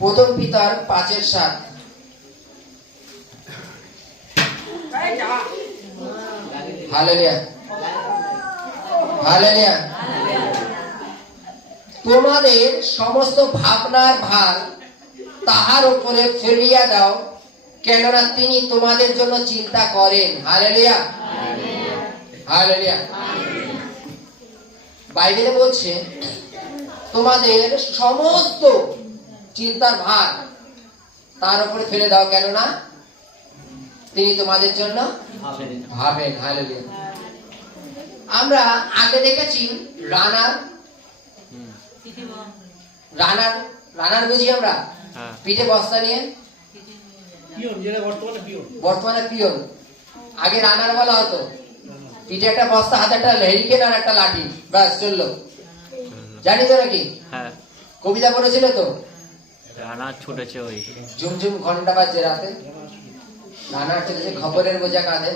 প্রথম পিতার 5:7। Hallelujah hallelujah. তোমাদের সমস্ত ভাবনার ভার তাহার উপরে ফেলিয়া দাও, কেননা তিনি তোমাদের জন্য চিন্তা করেন। Hallelujah hallelujah. বাইবেলে বলছে তোমাদের সমস্ত চিন্তার ভার তার উপরে ফেলে দাও, কেননা তিনি তোমাদের জন্য ভাবেন। হালেলুয়া। আমরা আগে দেখেছি রানার রানার রানার বুঝি আমরা, পিঠে বস্তা নিয়ে, বর্তমানে পিয়ন, আগে রানার বলা হতো। পিঠে একটা বস্তা, হাতে একটা হেরিকেন আর একটা লাঠি, ব্যাস চললো। জানি তো নাকি? কবিতা পড়েছিল তো, রানা ছুটেছে ওই ঝুমঝুম ঘন্টা বাজছে রাতে, রানার চলেছে খবরের বোঝা কাঁধে।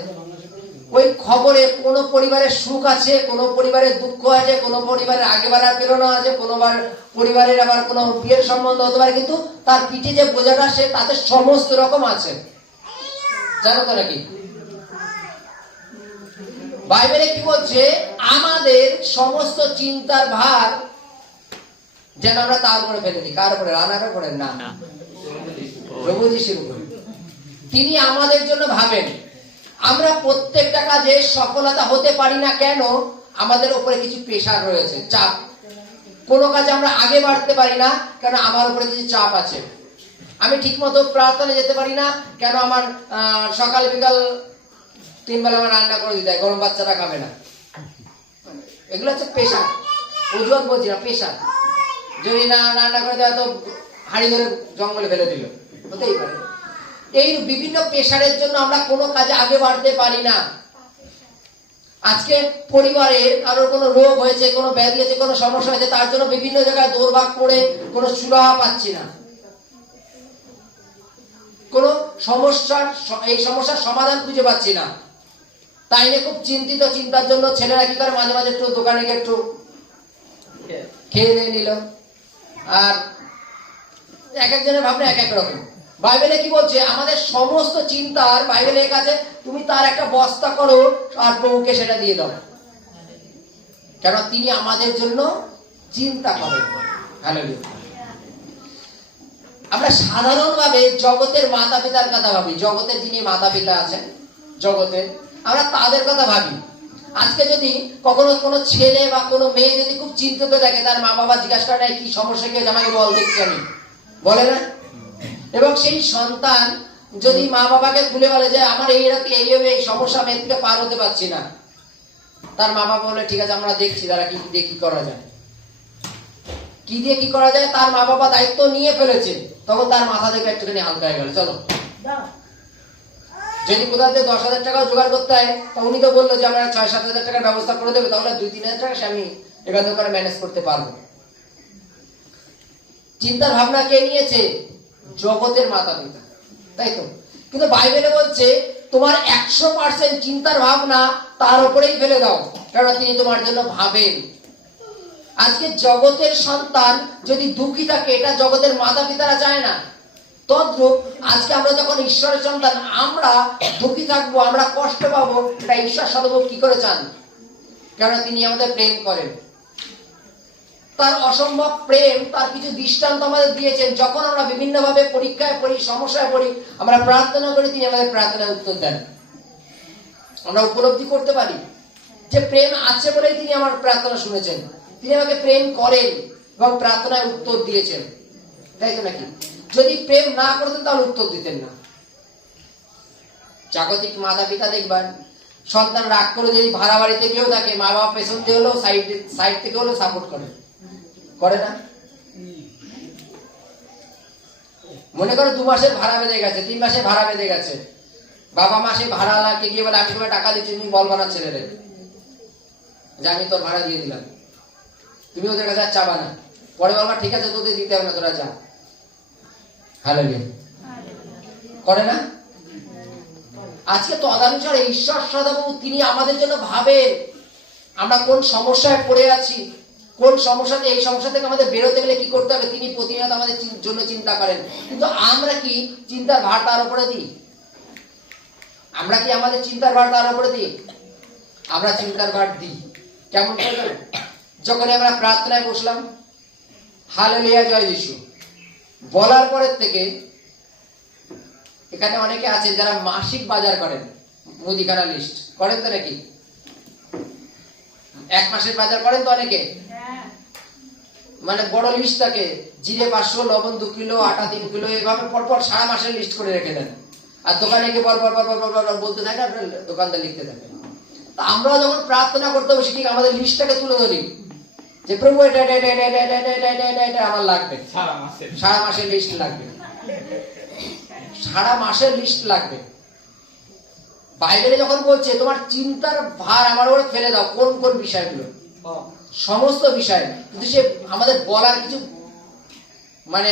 ওই খবরে কোন পরিবারের সুখ আছে, কোন পরিবারের দুঃখ আছে, কোন পরিবারের আগে বাড়ার প্রেরণা আছে, কোন পরিবারের আবার কোন বিয়ের সম্বন্ধ হতে পারে, কিন্তু তার পিঠে যে বোঝাটা সে তাতে সমস্ত রকম আছে। জানো তো নাকি? বাইবেলে কি বলছে? আমাদের সমস্ত চিন্তার ভার যেন আমরা তার উপরে ফেলে দিই। কার উপরে? রানার উপরে না, প্রভু যিশুর উপরে। তিনি আমাদের জন্য ভাবেন। আমরা প্রত্যেকটা কাজে সফলতা হতে পারি না কেন? আমাদের উপরে কিছু প্রেশার রয়েছে, চাপ। কোনো কাজে আমরা আগে বাড়তে পারি না কেন? আমার উপরে কিছু চাপ আছে। আমি ঠিক মতো প্রার্থনা যেতে পারি না কেন? আমার সকাল বিকাল 3 বেলা আমার রান্না করে দিতে হয়, গরম বাচ্চারা খাবে না। এগুলো হচ্ছে প্রেশার, অজুহাত বলছি না, প্রেশার। যদি না রান্না করে দেওয়া তো হাঁড়ি ধরে জঙ্গলে ফেলে দিল, হতেই পারে। এই বিভিন্ন প্রেশারের জন্য আমরা কোনো কাজে আগে বাড়তে পারি না। আজকে পরিবারে কারোর কোনো রোগ হয়েছে, কোনো ব্যাধি হয়েছে, কোনো সমস্যা হয়েছে, তার জন্য বিভিন্ন জায়গায় দৌড়ভাগ করে কোনো সুরাহা পাচ্ছি না। কোনো সমস্যার এই সমস্যার সমাধান খুঁজে পাচ্ছি না। তাই নিয়ে খুব চিন্তিত। চিন্তার জন্য ছেলেরা কি করে, মাঝে মাঝে একটু দোকানে গিয়ে একটু খেয়ে দিয়ে নিল। আর এক একজনের ভাবনা এক এক রকম। বাইবেলে কি বলছে? আমাদের সমস্ত চিন্তার, বাইবেলের কাছে তুমি তার একটা বস্তা করো আর প্রভুকে সেটা দিয়ে দাও, কেন তিনি আমাদের জন্য চিন্তা করেন। হালেলুয়া। আমরা সাধারণভাবে জগতের মাতা পিতার কথা ভাবি, জগতের যিনি মাতা পিতা আছেন জগতের, আমরা তাদের কথা ভাবি। আজকে যদি কখনো কোনো ছেলে বা কোনো মেয়ে যদি খুব চিন্তিত থাকে, তার মা বাবা জিজ্ঞাসা করে কি সমস্যা, কি আমাকে বল, দেখছি আমি, বলে না? এবং সেই সন্তান যদি মা বাবাকে খুলে বলে যে আমার এই সমস্যা, আমি এর থেকে পার হতে পারছি না, তার মা বাবা বলে ঠিক আছে আমরা দেখছি, তারা কি দিয়ে কি করা যায়, কি দিয়ে কি করা যায়। তার মা বাবা দায়িত্ব নিয়ে ফেলেছে, তখন তার মাথা থেকে একটুখানি হালকা হয়ে গেল, চলো। যদি কোথা থেকে 10,000 টাকাও জোগাড় করতে হয়, তা উনি তো বললো যে আমরা 6-7 হাজার টাকার ব্যবস্থা করে দেবে, তাহলে 2-3 হাজার টাকা সে আমি এখান করে ম্যানেজ করতে পারবো। চিন্তার ভাবনা কে নিয়েছে? জগতের মাতা পিতা, তাই তো? কিন্তু বাইবেলে বলছে তোমার 100% চিন্তার ভাবনা তার উপরেই ফেলে দাও, কারণ তিনি তোমার জন্য ভাবেন। আজকে জগতের সন্তান যদি দুঃখী থাকে, এটা জগতের মাতা পিতারা চায় না। তদ্রূপ আজকে আমরা যখন ঈশ্বরের সন্তান, আমরা দুঃখী থাকবো, আমরা কষ্ট পাবো, এটা ঈশ্বর সর্বপ্রথম কি করে চান? কারণ তিনি আমাদের প্রেম করেন। তার অসম্ভব প্রেম, তার কিছু দৃষ্টান্ত আমাদের দিয়েছেন। যখন আমরা বিভিন্ন ভাবে পরীক্ষায় পড়ি, সমস্যায় পড়ি, আমরা প্রার্থনা করি, তিনি আমাদের প্রার্থনার উত্তর দেন। আমরা উপলব্ধি করতে পারি যে প্রেম আছে বলেই তিনি আমার প্রার্থনা শুনেছেন, তিনি আমাকে প্রেম করেন এবং প্রার্থনায় উত্তর দিয়েছেন, তাই তো নাকি? যদি প্রেম না করতেন তাহলে উত্তর দিতেন না। জাগতিক মাতা পিতা দেখবেন, সন্তান রাগ করে যদি ভাড়া বাড়িতে গিয়েও থাকে, মা বাবা পেছন দিয়ে হলেও সাইড থেকে হলেও সাপোর্ট করে না? মনে করো 2 মাসের ভাড়া বেঁধে গেছে, 3 মাসের ভাড়া বেঁধে গেছে, বাবা মা সেই ভাড়া লাগে গিয়ে বলে আমি তোমার টাকা দিচ্ছি, তুমি বলবা না ছেলেরে যে আমি তোর ভাড়া দিয়ে দিলাম, তুমি ওদের কাছে আর চাবা না, পরে বলবা ঠিক আছে তোদের দিতে হবে না, তোরা যা। হালেলুয়া। করে না? আজকে তদানুসারে ঈশ্বর সদাপ্রভু তিনি আমাদের জন্য ভাবেন আমরা কোন সমস্যায় পড়ে আছি, কোন সমস্যাতে, এই সমস্যা থেকে আমাদের বেরোতে গেলে কি করতে হবে, তিনি প্রতিনিয়ত আমাদের জন্য চিন্তা করেন। কিন্তু আমরা কি চিন্তার ভার তার উপরে দিই? আমরা কি আমাদের চিন্তার ভার তার উপরে দিই? আমরা চিন্তার ভার দিই। কেমন করে জানেন? যখন আমরা প্রার্থনায় বসলাম, হালেলুয়া জয় যিশু বলার পরের থেকে, এখানে অনেকে আছেন যারা মাসিক বাজার করেন, মুদিখানা লিস্ট করেন তো নাকি? এক মাসের বাজার করেন তো অনেকে, মানে বড় লিস্ট থাকে, জিরে 500, লবণ 2 কিলো, আটা 3 কিলো, এভাবে পরপর সারা মাসের লিস্ট করে রেখে দেন। আর দোকানে গিয়ে পর বলতে থাকে, আর দোকানদার লিখতে থাকে। তা আমরা যখন প্রার্থনা করতে বসি, ঠিক আমাদের লিস্টটাকে তুলে ধরি যে প্রভু এটা আমার লাগবে, সারা মাসের লিস্ট লাগবে, সারা মাসের লিস্ট লাগবে। বাইবেলে যখন বলছে তোমার চিন্তার ভার আমার উপরে ফেলে দাও, কোন কোন বিষয়গুলো, সমস্ত বিষয়। কিন্তু সে আমাদের বলার কিছু মানে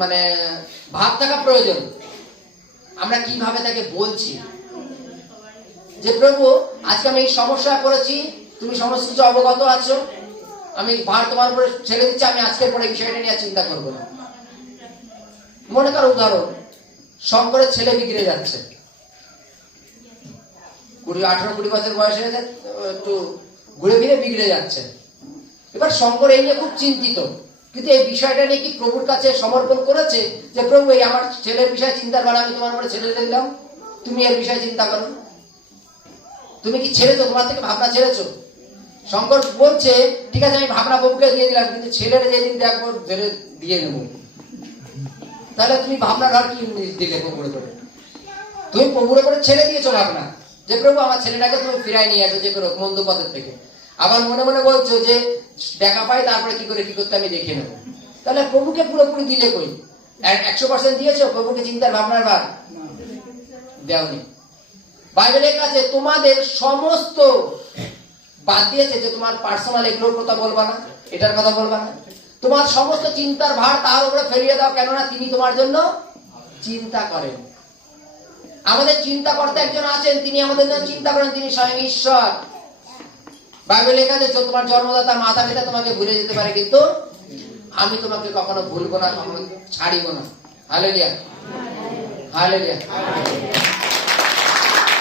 মানে ভাব থাকা প্রয়োজন। আমরা কিভাবে তাকে বলছি যে প্রভু আজকে আমি এই সমস্যা করেছি, তুমি সমস্ত কিছু অবগত আছো, আমি ভার তোমার উপরে ছেড়ে দিচ্ছি, আমি আজকের পরে বিষয়টা নিয়ে চিন্তা করবো না। মনে করো উদাহরণ, শঙ্করের ছেলে বিগড়ে যাচ্ছে, 18-20 বছর বয়স হয়েছে, একটু ঘুরে ফিরে বিগড়ে যাচ্ছে। এবার শঙ্কর এই নিয়ে খুব চিন্তিত, কিন্তু এই বিষয়টা নিয়ে কি প্রভুর কাছে সমর্পণ করেছে যে প্রভু এই আমার ছেলের বিষয়ে চিন্তার বেলা আমি তোমার উপরে ছেড়ে দিলাম, তুমি এর বিষয়ে চিন্তা করো। তুমি কি ছেড়েছো? তোমার থেকে ভাবনা ছেড়েছো? শঙ্কর বলছে ঠিক আছে আমি ভাবনা প্রভুকে দিয়ে দিলাম, কিন্তু ছেলের যেদিন দেখবো ছেড়ে দিয়ে নেবো। তাহলে তুমি ভাবনা ঘর কি দিলে প্রভুর করে? তুমি প্রভুর করে ছেড়ে দিয়েছো ভাবনা যে প্রভু আমার ছেলেটাকে তুমি ফিরাই নিয়ে আসো যে কোনো মন্দ পথের থেকে। আবার মনে মনে বলছো যে দেখা পাই তারপরে কি করতে আমি দেখে নেবো। তাহলে প্রভুকে পুরোপুরি দিলে কই? 100% দিয়েছো প্রভুকে চিন্তার ভাবনার ভার? দেওনি। বাইবেলের কাছে তোমাদের সমস্ত বাদ দিয়েছে যে তোমার পার্সোনাল এগুলোর কথা বলবা না, এটার কথা বলবা না, তোমার সমস্ত চিন্তার ভার তার উপরে ফেলিয়ে দাও, কেননা তিনি তোমার জন্য চিন্তা করেন। আমাদের চিন্তা করতে একজন আছেন, তিনি আমাদের জন্য চিন্তা করেন, তিনি স্বয়ং ঈশ্বর। বাইবেলে লেখা আছে তোমার জন্মদাতা মাতা পিতা তোমাকে ভুলে যেতে পারে, কিন্তু আমি তোমাকে কখনো ভুলবো না, কখনো ছাড়িব না। Hallelujah, hallelujah.